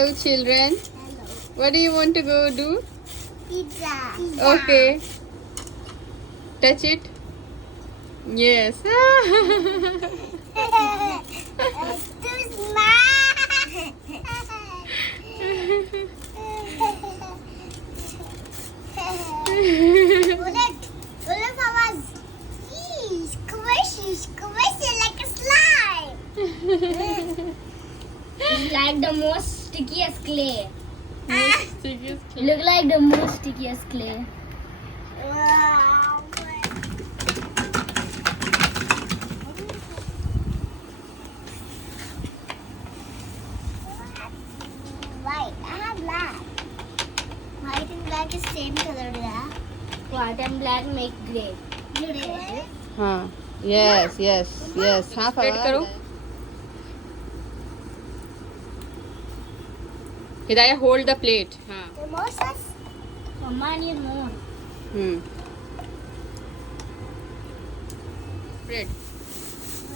Hello children. What do you want to go do? Pizza. Okay. Touch it. Yes. It's too small. Bullet Mama's squishy like a slime. It's like the most stickiest clay. Stickiest clay. Look like the most stickiest clay. Wow. White. I have black. White and black is same color, yeah. White and black make grey. Today. हाँ. Yes. हाँ Spread Fawad. करो. Hidayah, hold the plate. हाँ. Mimosas. Mama, I need more. Spread.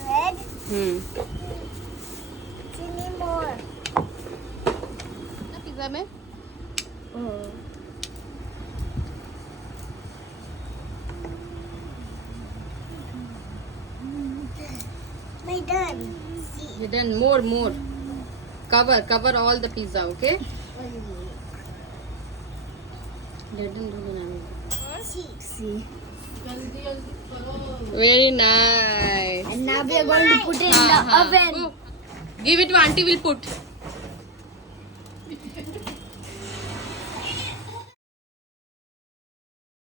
Red. Chili more. Pizza में. My done. You done more. Cover all the pizza, okay? See. Very nice. And now we are going to put it in the oven. Give it to auntie. Will put.